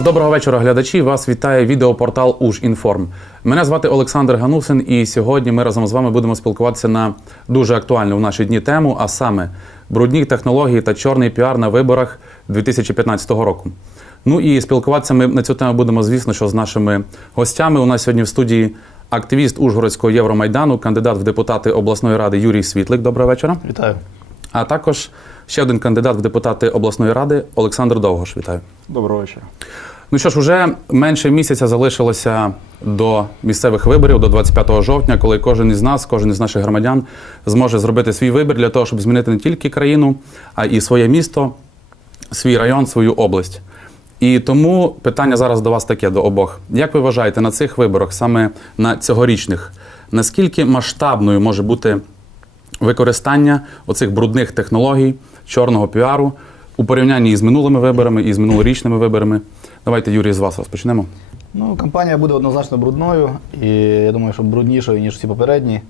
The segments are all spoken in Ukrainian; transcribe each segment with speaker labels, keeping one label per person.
Speaker 1: Доброго вечора, глядачі. Вас вітає відеопортал Ужінформ. Мене звати Олександр Ганусин, і сьогодні ми разом з вами будемо спілкуватися на дуже актуальну в наші дні тему, а саме брудні технології та чорний піар на виборах 2015 року. Ну і спілкуватися ми на цю тему будемо, звісно, що з нашими гостями. У нас сьогодні в студії активіст Ужгородського Євромайдану, кандидат в депутати обласної ради Юрій Світлик. Доброго вечора.
Speaker 2: Вітаю.
Speaker 1: А також ще один кандидат в депутати обласної ради Олександр Довгош. Вітаю.
Speaker 2: Доброго вечора.
Speaker 1: Ну що ж, уже менше місяця залишилося до місцевих виборів, до 25 жовтня, коли кожен із нас, кожен із наших громадян зможе зробити свій вибір для того, щоб змінити не тільки країну, а і своє місто, свій район, свою область. І тому питання зараз до вас таке, до обох. Як ви вважаєте на цих виборах, саме на цьогорічних, наскільки масштабною може бути використання оцих брудних технологій, чорного піару у порівнянні із минулими виборами і з минулорічними виборами? Давайте, Юрій, з вас розпочнемо.
Speaker 2: Ну, кампанія буде однозначно брудною, і я думаю, що бруднішою, ніж всі попередні,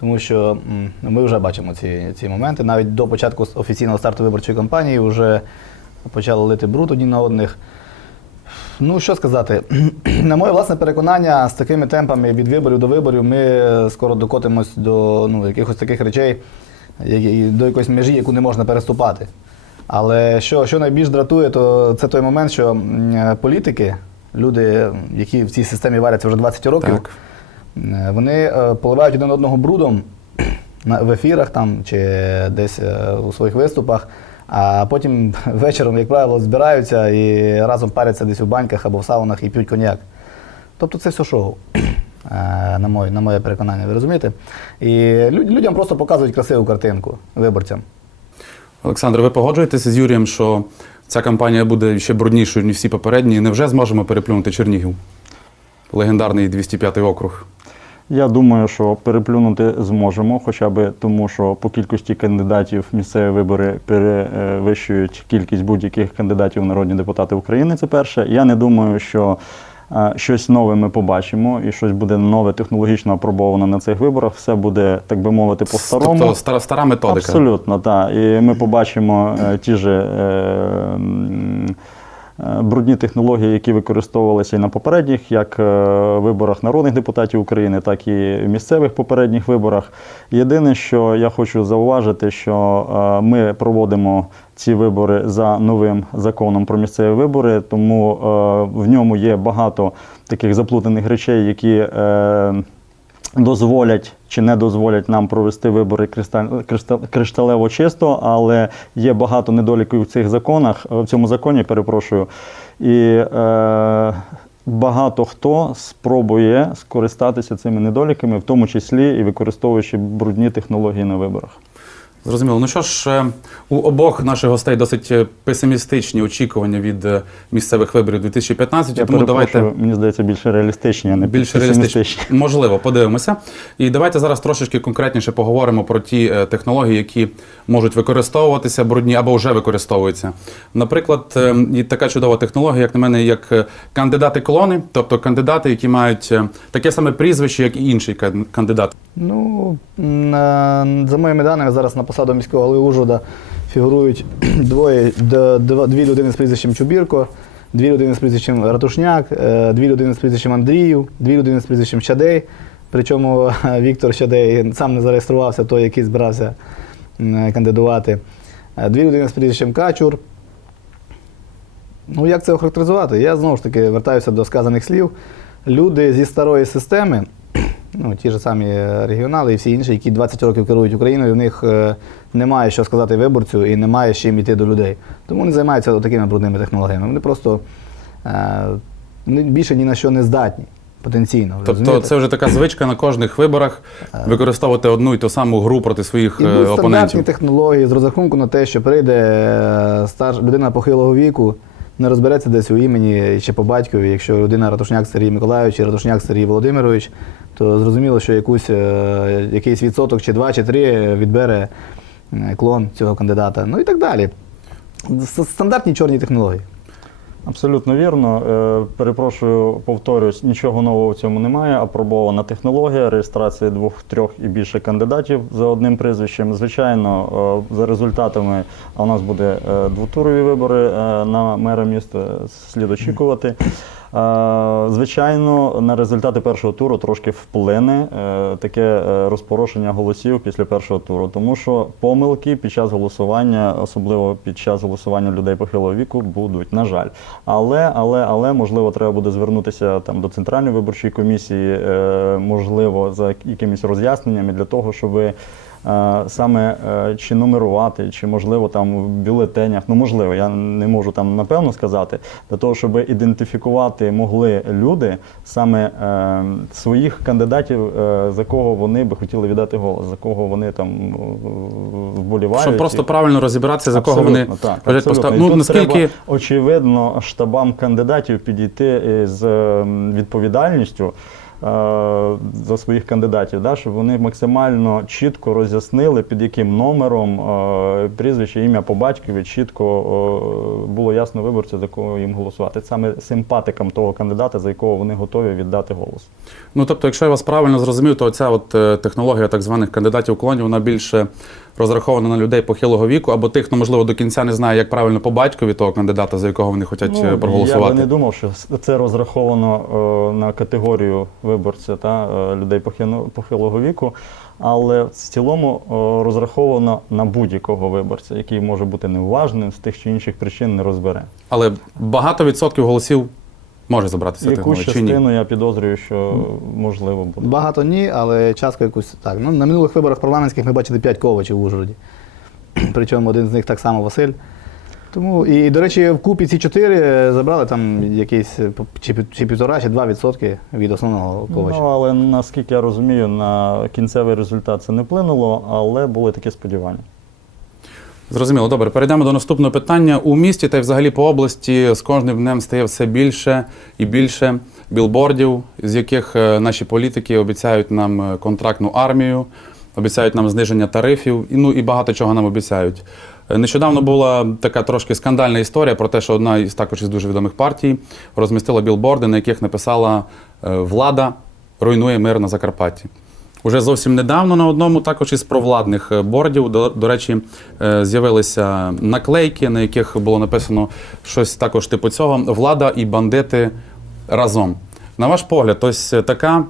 Speaker 2: тому що ми вже бачимо ці, ці моменти. Навіть до початку офіційного старту виборчої кампанії вже почали лити бруд одні на одних. Ну, що сказати, на моє власне переконання, з такими темпами від виборів до виборів ми скоро докотимось до ну, якихось таких речей, до якоїсь межі, яку не можна переступати. Але що, що найбільш дратує, то це той момент, що політики, люди, які в цій системі варяться вже 20 років,
Speaker 1: Так.
Speaker 2: вони е, поливають один одного брудом в ефірах там, чи десь е, у своїх виступах, а потім вечором, як правило, збираються і разом паряться десь у баньках або в саунах і п'ють коньяк. Тобто це все шоу. Е, На моє, на моє переконання, ви розумієте? І людям просто показують красиву картинку виборцям.
Speaker 1: Олександр, ви погоджуєтеся з Юрієм, що ця кампанія буде ще бруднішою, ніж всі попередні, і невже зможемо переплюнути Чернігів? Легендарний 205 округ.
Speaker 3: Я думаю, що переплюнути зможемо, хоча б тому, що по кількості кандидатів місцеві вибори перевищують кількість будь-яких кандидатів в народні депутати України. Це перше. Я не думаю, що щось нове ми побачимо і щось буде нове технологічно апробовано на цих виборах. Все буде, так би мовити, по-старому.
Speaker 1: Тобто стара, стара методика.
Speaker 3: Абсолютно, так. І ми побачимо е, ті ж е, е, брудні технології, які використовувалися і на попередніх, як е, виборах народних депутатів України, так і місцевих попередніх виборах. Єдине, що я хочу зауважити, що е, ми проводимо ці вибори за новим законом про місцеві вибори, тому е, в ньому є багато таких заплутаних речей, які. е, дозволять чи не дозволять нам провести вибори кришталево чисто, але є багато недоліків в цих законах, в цьому законі, перепрошую. І е, багато хто спробує скористатися цими недоліками, в тому числі і використовуючи брудні технології на виборах.
Speaker 1: Зрозуміло. Ну що ж, е, у обох наших гостей досить е, песимістичні очікування від е, місцевих виборів 2015,
Speaker 3: Я
Speaker 1: тому давайте
Speaker 3: мені здається, більше реалістичні, а не
Speaker 1: більш реалістично. Можливо, подивимося. І давайте зараз трошечки конкретніше поговоримо про ті технології, які можуть використовуватися брудні або вже використовуються. Наприклад, є така чудова технологія, як на мене, як е, кандидати-клони, тобто кандидати, які мають таке саме прізвище, як і інший кан- кандидат.
Speaker 2: Ну, за моїми даними, зараз на посаду міського голови Ужгорода фігурують двоє, дві людини з прізвищем Чубірко, дві людини з прізвищем Ратушняк, е, дві людини з прізвищем Андріїв, дві людини з прізвищем Чадей. Причому е, Віктор Чадей сам не зареєструвався, той, який збирався кандидувати. Е, Дві людини з прізвищем Качур. Ну, як це охарактеризувати? Я знову ж таки вертаюся до сказаних слів. Люди зі старої системи, ну, ті ж самі е, регіонали і всі інші, які 20 років керують Україною, в них е, немає що сказати виборцю і немає з чим йти до людей. Тому вони займаються такими брудними технологіями. Вони просто е, вони більше ні на що не здатні потенційно.
Speaker 1: Тобто
Speaker 2: розумієте?
Speaker 1: це вже така звичка на кожних виборах використовувати одну і ту саму гру проти своїх
Speaker 2: І
Speaker 1: е,
Speaker 2: будуть стандартні технології з розрахунку на те, що прийде е, стар, людина похилого віку, не розбереться десь у імені чи по батькові. Якщо людина Ратушняк Сергій Миколайович чи Ратушняк Сергій Володимирович, то зрозуміло, що якусь, е, якийсь відсоток чи два, чи три відбере е, клон цього кандидата. Ну і так далі. Стандартні чорні технології.
Speaker 3: Абсолютно вірно. Е, Перепрошую, повторюсь, нічого нового в цьому немає. Апробована технологія реєстрації двох, трьох і більше кандидатів за одним прізвищем. Звичайно, е, за результатами, у нас буде е, двотурові вибори на мера міста, слід очікувати. Е, Звичайно, на результати першого туру трошки вплине е, таке е, розпорошення голосів після першого туру, тому що помилки під час голосування, особливо під час голосування людей похилого віку, будуть, на жаль. Але, але, але можливо, треба буде звернутися там до центральної виборчої комісії, можливо, за якимись роз'ясненнями для того, щоб саме е, чи нумерувати, чи можливо там в бюлетенях, ну можливо, я не можу там напевно сказати, для того, щоб ідентифікувати могли люди саме е, своїх кандидатів, е, за кого вони би хотіли віддати голос, за кого вони там е, вболівають.
Speaker 1: Щоб просто
Speaker 3: І-
Speaker 1: правильно розібратися, за кого вони
Speaker 3: так, абсолютно.
Speaker 1: поставити.
Speaker 3: І
Speaker 1: Ну,
Speaker 3: тут
Speaker 1: наскільки
Speaker 3: треба, очевидно, штабам кандидатів підійти з відповідальністю. Е, За своїх кандидатів, да, щоб вони максимально чітко роз'яснили, під яким номером е, прізвище, ім'я по батькові чітко е, було ясно виборцю, за кого їм голосувати. Саме симпатикам того кандидата, за якого вони готові віддати голос.
Speaker 1: Ну, тобто, якщо я вас правильно зрозумів, то ця от технологія так званих кандидатів клонів, вона більше розрахована на людей похилого віку, або тих, хто, можливо, до кінця не знає, як правильно по батькові того кандидата, за якого вони хочуть е,
Speaker 3: Ну, Я би не думав, що це розраховано е, на категорію виборця та е, людей похилого віку, але в цілому е, розраховано на будь-якого виборця, який може бути неуважним з тих чи інших причин не розбере.
Speaker 1: Але багато відсотків голосів може забратися
Speaker 3: Якусь
Speaker 1: технологія, чи ні?
Speaker 3: частину я підозрюю, що можливо буде.
Speaker 2: Багато ні, але частку якусь так. Ну, на минулих виборах парламентських ми бачили 5 ковачів в Ужгороді. Причому один з них так само Василь. Тому, і, до речі, в купі ці чотири забрали там якісь чи, чи півтора, чи два відсотки від основного ковача.
Speaker 3: Ну, але наскільки я розумію, на кінцевий результат це не вплинуло, але були такі сподівання.
Speaker 1: Зрозуміло, добре. Перейдемо до наступного питання. У місті та й взагалі по області з кожним днем стає все більше і більше білбордів, з яких е, наші політики обіцяють нам е, контрактну армію, обіцяють нам зниження тарифів, і ну і багато чого нам обіцяють. Е, Нещодавно була така трошки скандальна історія про те, що одна із також із дуже відомих партій розмістила білборди, на яких написала влада руйнує мир на Закарпатті. Уже зовсім недавно на одному також із провладних е, бордів, до, до речі, е, з'явилися наклейки, на яких було написано щось також типу цього: влада і бандити разом. На ваш погляд, ось е, така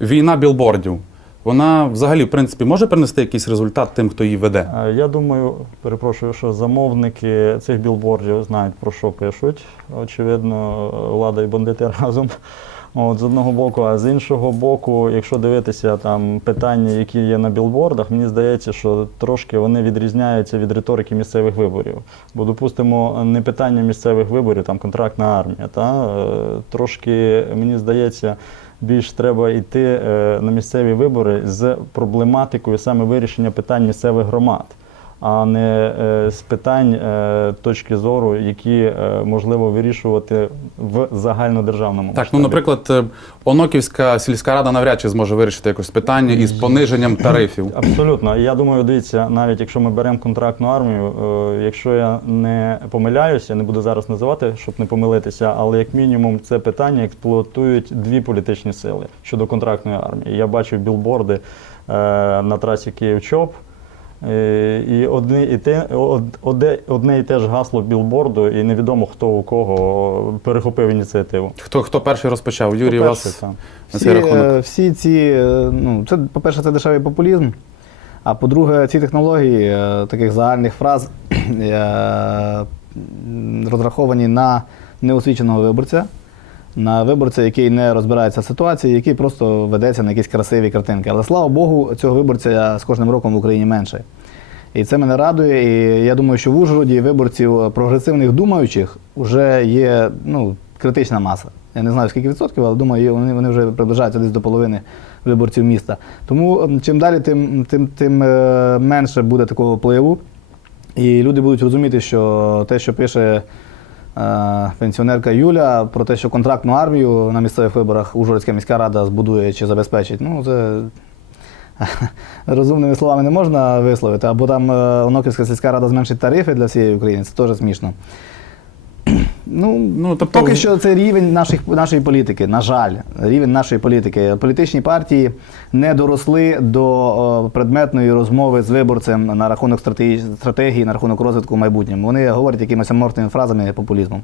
Speaker 1: війна білбордів, вона взагалі, в принципі, може принести якийсь результат тим, хто її веде.
Speaker 3: Я думаю, перепрошую, що замовники цих білбордів знають про що пишуть. Очевидно, влада і бандити разом. От, з одного боку, а з іншого боку, якщо дивитися там питання, які є на білбордах, мені здається, що трошки вони відрізняються від риторики місцевих виборів. Бо, допустимо, не питання місцевих виборів, там контрактна армія. Та? е, Трошки, мені здається, більш треба йти е, на місцеві вибори з проблематикою саме вирішення питань місцевих громад, а не е, з питань е, точки зору, які е, можливо вирішувати в загальнодержавному
Speaker 1: Так, ну, наприклад, Оноківська сільська рада навряд чи зможе вирішити якось питання із пониженням тарифів.
Speaker 3: Абсолютно. Я думаю, дивіться, навіть якщо ми беремо контрактну армію, якщо я не помиляюся, не буду зараз називати, щоб не помилитися, але як мінімум це питання експлуатують дві політичні сили щодо контрактної армії. Я бачив білборди на трасі Київ-Чоп. Е, І одне і те одне, одне і те ж гасло білборду, і невідомо хто у кого перехопив ініціативу.
Speaker 1: Хто, хто перший розпочав? Юрій,
Speaker 3: По-перше,
Speaker 1: вас
Speaker 3: там.
Speaker 1: на
Speaker 2: Всі,
Speaker 1: рахунок.
Speaker 2: е, всі ці, е, ну, це, по-перше, це дешевий популізм. А по-друге, ці технології таких загальних фраз розраховані на неосвіченого виборця, на виборця, який не розбирається в ситуації, який просто ведеться на якісь красиві картинки. Але слава Богу, цього виборця з кожним роком в Україні менше. І це мене радує. І я думаю, що в Ужгороді виборців прогресивних думаючих вже є ну, критична маса. Я не знаю скільки відсотків, але думаю, вони, вони вже приближаються десь до половини виборців міста. Тому чим далі, тим, тим, тим е, менше буде такого впливу. І люди будуть розуміти, що те, що пише е, пенсіонерка Юля про те, що контрактну армію на місцевих виборах Ужгородська міська рада збудує чи забезпечить, ну це розумними словами не можна висловити. Або там е, Оноківська сільська рада зменшить тарифи для всієї України, це теж смішно.
Speaker 1: Ну, ну, тобто,
Speaker 2: Поки що це рівень наших, нашої політики, на жаль, рівень нашої політики. Політичні партії не доросли до о, предметної розмови з виборцем на рахунок стратегії, стратегії, на рахунок розвитку в майбутньому. Вони говорять якимись аморфними фразами популізмом.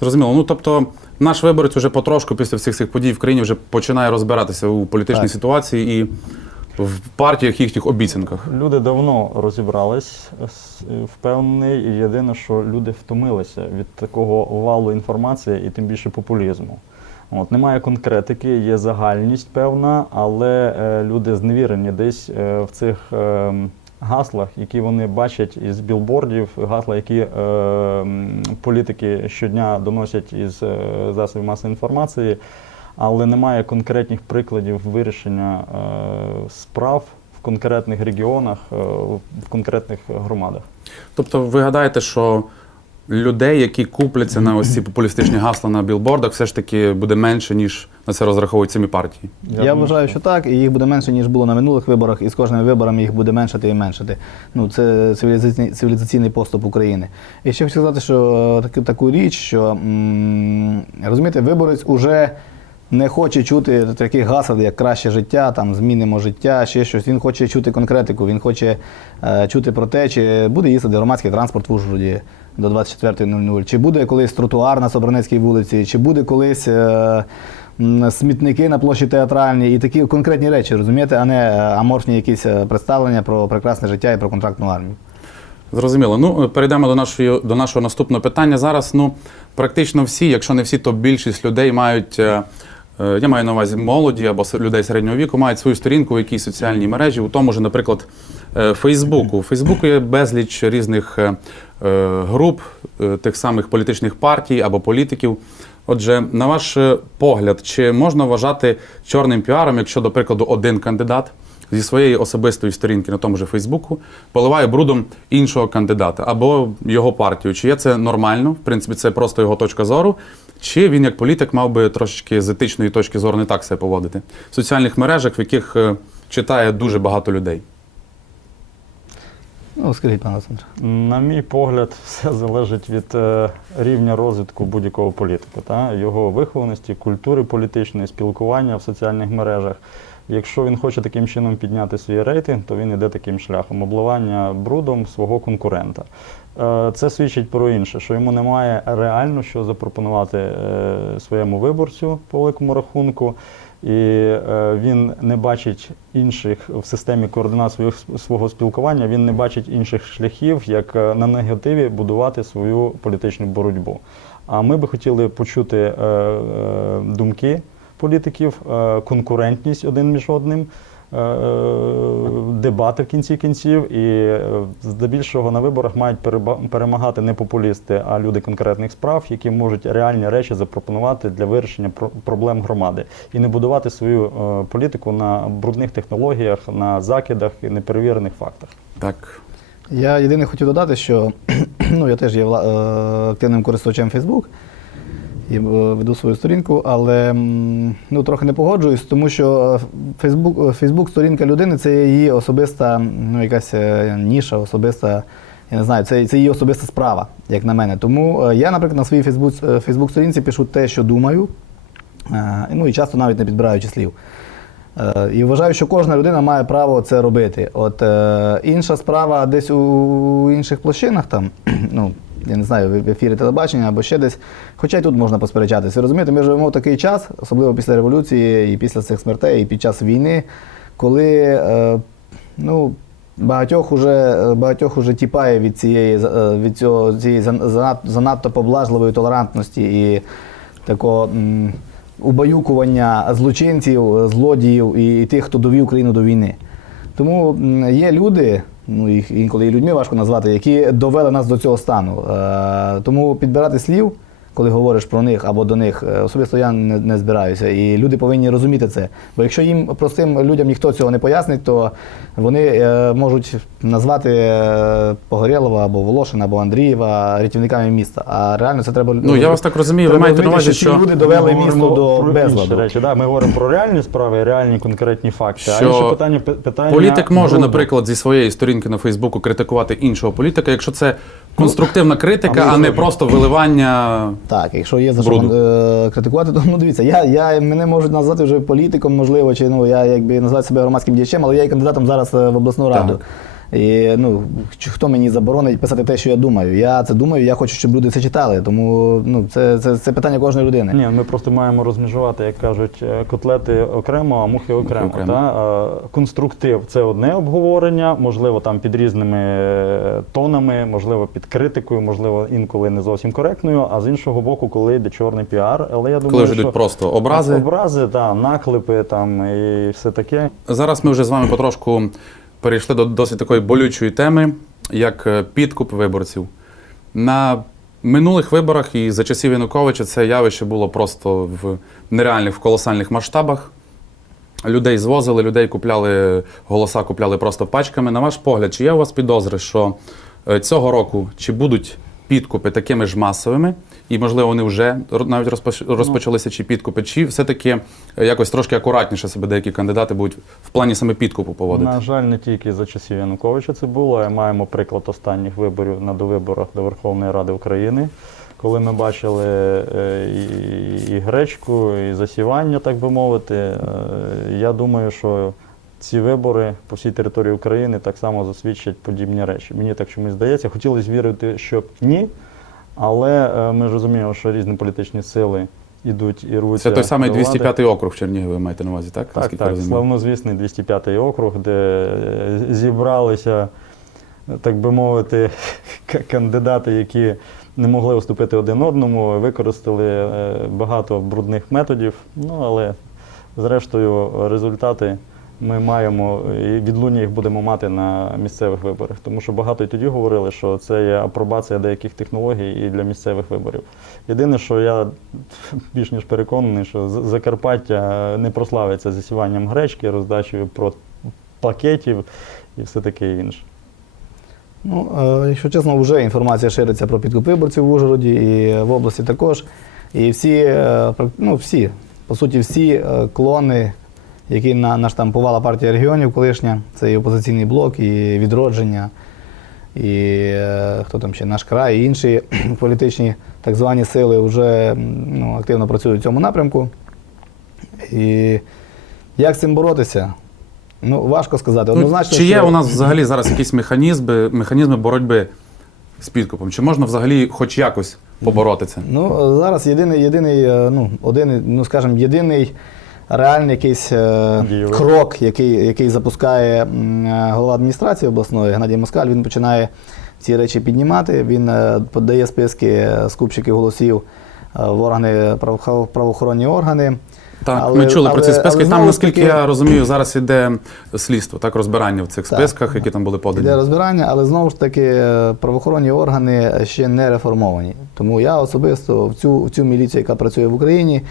Speaker 1: Зрозуміло. Ну тобто, наш виборець вже потрошку після всіх цих подій в країні вже починає розбиратися у політичній
Speaker 2: Так.
Speaker 1: ситуації і в партіях їхніх обіцянках.
Speaker 3: Люди давно розібрались, впевнений, єдине, що люди втомилися від такого валу інформації і тим більше популізму. От, немає конкретики, є загальність певна, але е, люди зневірені десь е, в цих е, гаслах, які вони бачать із білбордів, гасла, які е, політики щодня доносять із е, засобів масової інформації, але немає конкретних прикладів вирішення е, справ в конкретних регіонах, е, в конкретних громадах.
Speaker 1: Тобто, ви гадаєте, що людей, які купляться на ось ці популістичні гасла на білбордах, все ж таки буде менше, ніж на це розраховують самі партії?
Speaker 2: Я,
Speaker 3: думаю,
Speaker 2: вважаю, що так, і їх буде менше, ніж було на минулих виборах, і з кожними виборами їх буде меншати і меншати. Ну, це цивілізаційний, цивілізаційний поступ України. І ще хочу сказати, що е, таку, таку річ, що м, розумієте, виборець уже не хоче чути таких гасел, як краще життя, там змінимо життя, ще щось. Він хоче чути конкретику, він хоче е, чути про те, чи буде їздити громадський транспорт в Ужгороді до 24.00, чи буде колись тротуар на Собраницькій вулиці, чи буде колись. Е, Смітники на площі театральній і такі конкретні речі, розумієте, а не е, аморфні якісь е, представлення про прекрасне життя і про контрактну армію.
Speaker 1: Зрозуміло. Ну, перейдемо до, нашої, до нашого наступного питання. Зараз, ну, практично всі, якщо не всі, то більшість людей мають. Е, Я маю на увазі молоді або людей середнього віку, мають свою сторінку в якійсь соціальній мережі, у тому ж, наприклад, е, Фейсбуку. У Фейсбуку є безліч різних е, груп, тих самих політичних партій або політиків. Отже, на ваш погляд, чи можна вважати чорним піаром, якщо, до прикладу, один кандидат зі своєї особистої сторінки на тому ж Фейсбуку поливає брудом іншого кандидата або його партію. Чи є це нормально? В принципі, це просто його точка зору. Чи він як політик мав би трошечки з етичної точки зору не так себе поводити в соціальних мережах, в яких е, читає дуже багато людей?
Speaker 2: Ну, скажіть, пане Олександр.
Speaker 3: На мій погляд, все залежить від е, рівня розвитку будь-якого політика, та? його вихованості, культури політичної, спілкування в соціальних мережах. Якщо він хоче таким чином підняти свій рейтинг, то він йде таким шляхом обливання брудом свого конкурента. Е, Це свідчить про інше, що йому немає реально що запропонувати е, своєму виборцю по великому рахунку, і е, він не бачить інших в системі координат своїх, свого спілкування, він не бачить інших шляхів, як на негативі будувати свою політичну боротьбу. А ми би хотіли почути думки політиків, е, конкурентність один між одним. е, е, Дебати в кінці кінців, і здебільшого на виборах мають перемагати не популісти, а люди конкретних справ, які можуть реальні речі запропонувати для вирішення про- проблем громади, і не будувати свою політику на брудних технологіях, на закидах і неперевірених фактах.
Speaker 1: Так.
Speaker 2: Я єдине хотів додати, що ну, я теж є активним користувачем Facebook і е, веду свою сторінку, але ну, трохи не погоджуюсь, тому що Facebook, Facebook сторінка людини це її особиста, ну, якась е, ніша, особиста. Я не знаю, це, це її особиста справа, як на мене. Тому е, я, наприклад, на своїй Facebook, Facebook сторінці пишу те, що думаю, ну і часто навіть не підбираючи слів. І вважаю, що кожна людина має право це робити. От інша справа десь у інших площинах, там, ну, я не знаю, в ефірі телебачення або ще десь. Хоча й тут можна посперечатися. Розумієте, ми живемо в такий час, особливо після революції і після цих смертей, і під час війни, коли е, ну, багатьох уже, багатьох уже тіпає від цієї, е, від цього, цієї занадто, поблажливої толерантності і такого. убаюкування злочинців, злодіїв і тих, хто довів Україну до війни. Тому є люди, ну їх інколи і людьми важко назвати, які довели нас до цього стану. Е, тому підбирати слів коли говориш про них або до них, е, особисто я не, не збираюся. І люди повинні розуміти це. Бо якщо їм простим людям ніхто цього не пояснить, то вони е, можуть назвати е, Погорєлова або Волошина, або Андрієва рятівниками міста. А реально це треба
Speaker 1: Ну я вас так розумію. Ви маєте на увазі,
Speaker 2: що ці
Speaker 1: що
Speaker 2: люди довели
Speaker 3: Ми
Speaker 2: місто до
Speaker 3: про
Speaker 2: безладу.
Speaker 3: Речі. Да, ми говоримо про реальні справи, реальні конкретні факти.
Speaker 1: Що
Speaker 3: а інше питання, питання
Speaker 1: політик може,
Speaker 3: бруду.
Speaker 1: наприклад, зі своєї сторінки на Фейсбуку критикувати іншого політика, якщо це конструктивна критика,
Speaker 3: а
Speaker 1: а не
Speaker 3: зробимо.
Speaker 1: просто виливання.
Speaker 2: Так, якщо є за що е, критикувати, то ну дивіться, я, я мене можуть назвати вже політиком, можливо, чи ну я якби називати себе громадським діячем, але я є кандидатом зараз е, в обласну раду.
Speaker 1: Так.
Speaker 2: І ну хто мені заборонить писати те, що я думаю? Я це думаю, я хочу, щоб люди це читали. Тому ну це, це, це питання кожної людини.
Speaker 3: Ні, ми просто маємо розмежувати, як кажуть, е, котлети окремо, а мухи окремо.
Speaker 1: окремо.
Speaker 3: Та? Конструктив це одне обговорення, можливо, там під різними е, тонами, можливо, під критикою, можливо, інколи не зовсім коректною. А з іншого боку, коли йде чорний піар. Але я думаю,
Speaker 1: Коли вже
Speaker 3: що
Speaker 1: йдуть просто образи.
Speaker 3: образи, та, наклепи там і все таке.
Speaker 1: Зараз ми вже з вами потрошку перейшли до досить такої болючої теми, як е, підкуп виборців. На минулих виборах і за часів Януковича це явище було просто в нереальних, в колосальних масштабах. Людей звозили, людей купляли, голоса купляли просто пачками. На ваш погляд, чи є у вас підозри, що е, цього року чи будуть підкупи такими ж масовими, і, можливо, вони вже навіть розпоч- розпочалися чи підкупи, чи все-таки е, якось трошки акуратніше себе деякі кандидати будуть в плані саме підкупу поводити?
Speaker 3: На жаль, не тільки за часів Януковича це було. Маємо приклад останніх виборів на довиборах до Верховної Ради України, коли ми бачили е, і, гречку, і засівання, так би мовити. Е, Я думаю, що ці вибори по всій території України так само засвідчать подібні речі. Мені так чомусь здається. Хотілося вірити, що ні. Але е, ми ж розуміємо, що різні політичні сили йдуть і рвуться.
Speaker 1: Це той самий 205-й округ в Чернігові, ви маєте на увазі, так?
Speaker 3: Так,
Speaker 1: Наскільки
Speaker 3: так,
Speaker 1: розумію?
Speaker 3: славнозвісний 205 й округ, де е, зібралися, так би мовити, к- кандидати, які не могли уступити один одному, використали е, багато брудних методів. Ну, але зрештою результати ми маємо і відлуння їх будемо мати на місцевих виборах. Тому що багато і тоді говорили, що це є апробація деяких технологій і для місцевих виборів. Єдине, що я більш ніж переконаний, що Закарпаття не прославиться засіванням гречки, роздачею про пакетів і все таке інше.
Speaker 2: Ну, е, якщо чесно, вже інформація шириться про підкуп виборців в Ужгороді і в області також. І всі, е, ну, всі, по суті, всі е, клони, які на, наштампувала партія регіонів колишня, це і опозиційний блок, і відродження, і е, хто там ще наш край, і інші політичні так звані сили вже ну, активно працюють в цьому напрямку. І як з цим боротися? Ну, важко сказати.
Speaker 1: Ну,
Speaker 2: Однозначно,
Speaker 1: чи є
Speaker 2: що-
Speaker 1: у нас взагалі зараз якісь механізми, механізми боротьби з підкупом? Чи можна взагалі хоч якось побороти це?
Speaker 2: Ну, зараз єдиний, єдиний, е, ну, один, ну скажімо, єдиний реальний якийсь е, крок, який, який запускає голова адміністрації обласної Геннадій Москаль, він починає ці речі піднімати. Він е, подає списки е, скупщиків голосів в органи правоохо- правоохоронні органи.
Speaker 1: Так,
Speaker 2: Але-
Speaker 1: ми чули про ці списки.
Speaker 2: але
Speaker 1: Там, наскільки
Speaker 2: таки-
Speaker 1: я розумію, зараз іде слідство, так, розбирання в цих
Speaker 2: Так.
Speaker 1: списках, які там були подані.
Speaker 2: Іде розбирання, але знову ж таки правоохоронні органи ще не реформовані. Тому я особисто в цю, в цю міліцію, яка працює в Україні,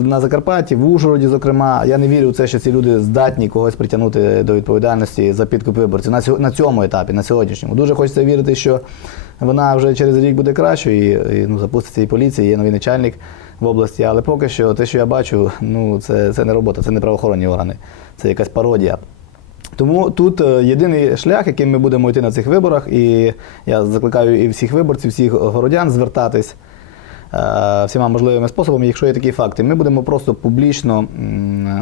Speaker 2: на Закарпатті, в Ужгороді, зокрема, я не вірю в це, що ці люди здатні когось притягнути до відповідальності за підкуп виборців на, цьому етапі, на сьогоднішньому. Дуже хочеться вірити, що вона вже через рік буде кращою і, і ну, запуститься і поліція, є новий начальник в області. Але поки що те, що я бачу, ну це, це не робота, це не правоохоронні органи, це якась пародія. Тому тут е, єдиний шлях, яким ми будемо йти на цих виборах, і я закликаю і всіх виборців, всіх городян звертатись е, всіма можливими способами, якщо є такі факти. Ми будемо просто публічно,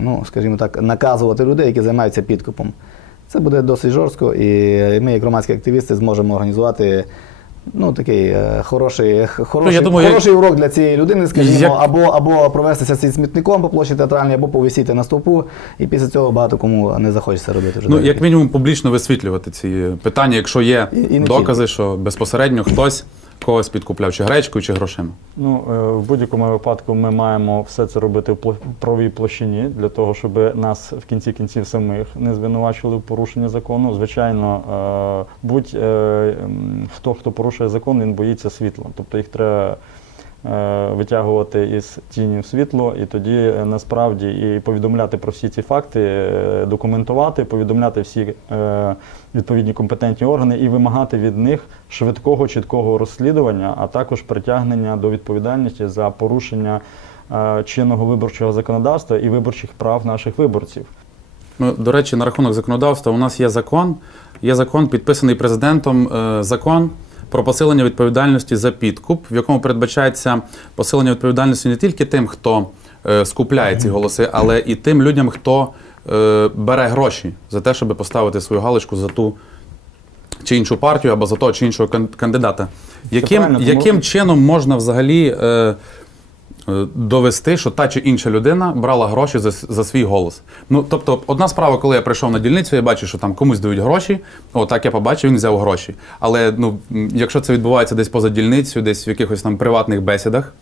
Speaker 2: ну, скажімо так, наказувати людей, які займаються підкупом. Це буде досить жорстко, і ми, як громадські активісти, зможемо організувати. Ну, такий е, хороший, хороший,
Speaker 1: Ну, думаю,
Speaker 2: хороший урок для цієї людини, скажімо,
Speaker 1: як-
Speaker 2: або, або провестися цим смітником по площі театральній, або повисіти на стовпу, і після цього багато кому не захочеться робити вже.
Speaker 1: Ну, як мінімум, публічно висвітлювати ці питання, якщо є
Speaker 2: І- і
Speaker 1: докази, що безпосередньо хтось когось підкупляв чи гречкою, чи грошима.
Speaker 3: Ну, е, в будь-якому випадку ми маємо все це робити в правій площині для того, щоб нас в кінці кінців самих не звинувачували в порушенні закону. Звичайно, е, будь е, хто порушує закон, він боїться світла. Тобто їх треба витягувати із тіні світло, і тоді е, насправді і повідомляти про всі ці факти, е, документувати, повідомляти всі е, відповідні компетентні органи і вимагати від них швидкого, чіткого розслідування, а також притягнення до відповідальності за порушення е, чинного виборчого законодавства і виборчих прав наших виборців.
Speaker 1: Ну, до речі, на рахунок законодавства, у нас є закон. Є закон, підписаний президентом, е, закон про посилення відповідальності за підкуп, в якому передбачається посилення відповідальності не тільки тим, хто е, скупляє ці голоси, але і тим людям, хто е, бере гроші за те, щоб поставити свою галочку за ту чи іншу партію або за того чи іншого кан- кандидата. Яким, яким чином можна взагалі е, довести, що та чи інша людина брала гроші за, за свій голос? Ну, тобто, одна справа, коли я прийшов на дільницю, я бачу, що там комусь дають гроші. О, так я побачив, він взяв гроші. Але ну, якщо це відбувається десь поза дільницею, десь в якихось там приватних бесідах,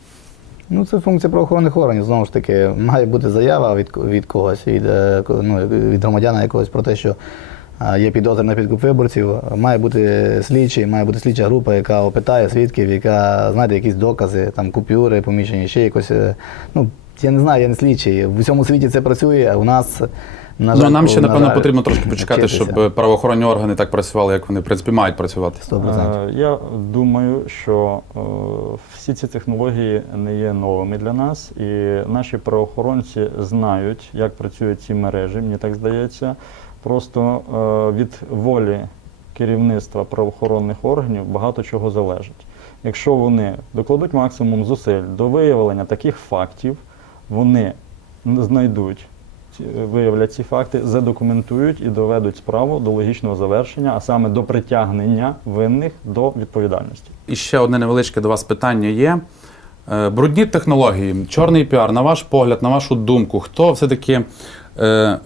Speaker 2: Ну, це функція правоохоронних органів. Знову ж таки, має бути заява від, від когось, від, е, ну, від громадяна якогось про те, що е, є підозра на підкуп виборців. Має бути слідчий, має бути слідча група, яка опитає свідків, яка знайде якісь докази, там купюри, поміщені, ще якось. е, Ну, я не знаю, я не слідчий. В усьому світі це працює, а у нас. На
Speaker 1: ну,
Speaker 2: жаль,
Speaker 1: нам ще, напевно,
Speaker 2: жаль,
Speaker 1: потрібно трошки почекати,
Speaker 2: вчитися.
Speaker 1: щоб правоохоронні органи так працювали, як вони, в принципі, мають працювати.
Speaker 2: 100%.
Speaker 3: Е, Я думаю, що е, всі ці технології не є новими для нас, і наші правоохоронці знають, як працюють ці мережі, мені так здається. Просто е, від волі керівництва правоохоронних органів багато чого залежить. Якщо вони докладуть максимум зусиль до виявлення таких фактів, вони знайдуть ці- виявлять ці факти, задокументують і доведуть справу до логічного завершення, а саме до притягнення винних до відповідальності.
Speaker 1: І ще одне невеличке до вас питання є. Е, Брудні технології, чорний піар, на ваш погляд, на вашу думку, хто все-таки е,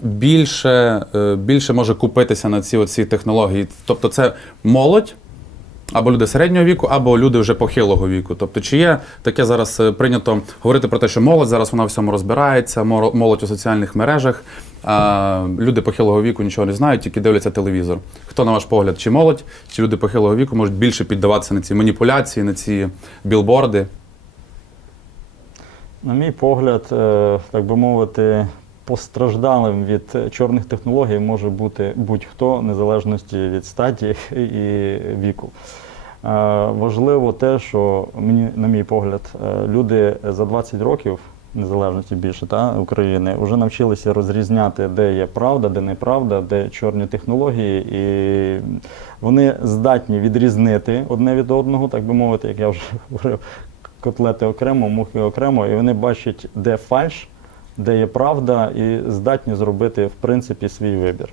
Speaker 1: більше, е, більше може купитися на ці оці технології? Тобто це молодь, або люди середнього віку, або люди вже похилого віку. Тобто, чи є таке зараз е, прийнято говорити про те, що молодь зараз вона в всьому розбирається, молодь у соціальних мережах, а люди похилого віку нічого не знають, тільки дивляться телевізор. Хто, на ваш погляд, чи молодь, чи люди похилого віку можуть більше піддаватися на ці маніпуляції, на ці білборди?
Speaker 3: На мій погляд, е, так би мовити, постраждалим від чорних технологій може бути будь-хто, незалежності від статі і віку. Е, Важливо те, що мені, на мій погляд, е, люди за 20 років незалежності більше та, України вже навчилися розрізняти, де є правда, де неправда, де чорні технології, і вони здатні відрізнити одне від одного, так би мовити, як я вже говорив, котлети окремо, мухи окремо, і вони бачать, де фальш, де є правда, і здатні зробити в принципі свій вибір.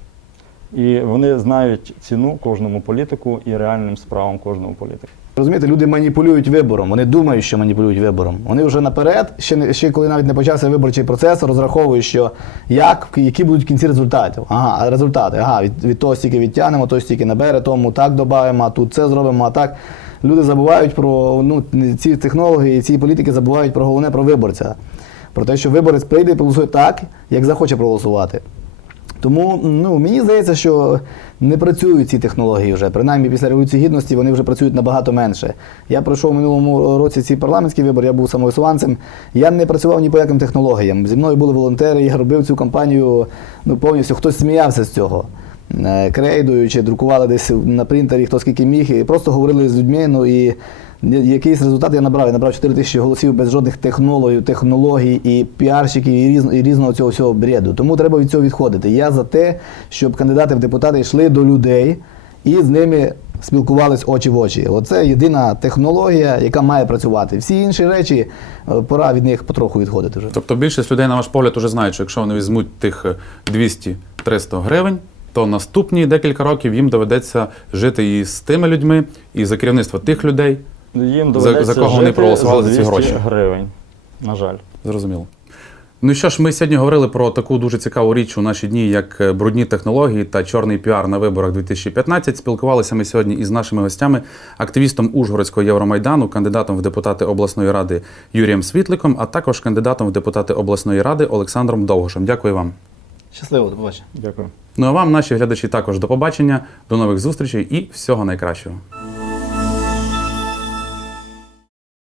Speaker 3: І вони знають ціну кожному політику і реальним справам кожного політика.
Speaker 2: Розумієте, люди маніпулюють вибором. Вони думають, що маніпулюють вибором. Вони вже наперед, ще не ще коли навіть не почався виборчий процес, розраховують, що як, які будуть кінці результатів. Ага, результати. Ага, від, від того стільки відтягнемо, то стільки набере, тому так додаємо, а тут це зробимо, а так. Люди забувають про ну, ці технології, ці політики забувають про головне про виборця. Про те, що виборець прийде і проголосує так, як захоче проголосувати. Тому ну, мені здається, що не працюють ці технології вже. Принаймні після Революції Гідності вони вже працюють набагато менше. Я пройшов в минулому році ці парламентські вибори, я був самовисуванцем. Я не працював ні по яким технологіям. Зі мною були волонтери, я робив цю кампанію ну, повністю. Хтось сміявся з цього. Е, Крейдуючи, друкували десь на принтері, хто скільки міг, і просто говорили з людьми. Ну і якийсь результат я набрав. Я набрав 4 тисячі голосів без жодних технологій, технологій і піарщиків і, різно, і різного цього всього бреду. Тому треба від цього відходити. Я за те, щоб кандидати в депутати йшли до людей і з ними спілкувались очі в очі. Оце єдина технологія, яка має працювати. Всі інші речі е, пора від них потроху відходити вже.
Speaker 1: Тобто більшість людей, на ваш погляд, вже знають, що якщо вони візьмуть тих е, 200-300 гривень, то наступні декілька років їм доведеться жити і з тими людьми, і за керівництво тих людей.
Speaker 3: Їм
Speaker 1: За-
Speaker 3: доведеться
Speaker 1: за кого вони
Speaker 3: жити
Speaker 1: проголосували за ці
Speaker 3: 200
Speaker 1: гроші?
Speaker 3: гривень. На жаль.
Speaker 1: Зрозуміло. Ну що ж, ми сьогодні говорили про таку дуже цікаву річ у наші дні, як е, брудні технології та чорний піар на виборах 2015. Спілкувалися ми сьогодні із нашими гостями, активістом Ужгородського Євромайдану, кандидатом в депутати обласної ради Юрієм Світликом, а також кандидатом в депутати обласної ради Олександром Довгошем. Дякую вам.
Speaker 2: Щасливо, до побачення.
Speaker 3: Дякую.
Speaker 1: Ну а вам, наші глядачі, також до побачення, до нових зустрічей і всього найкращого.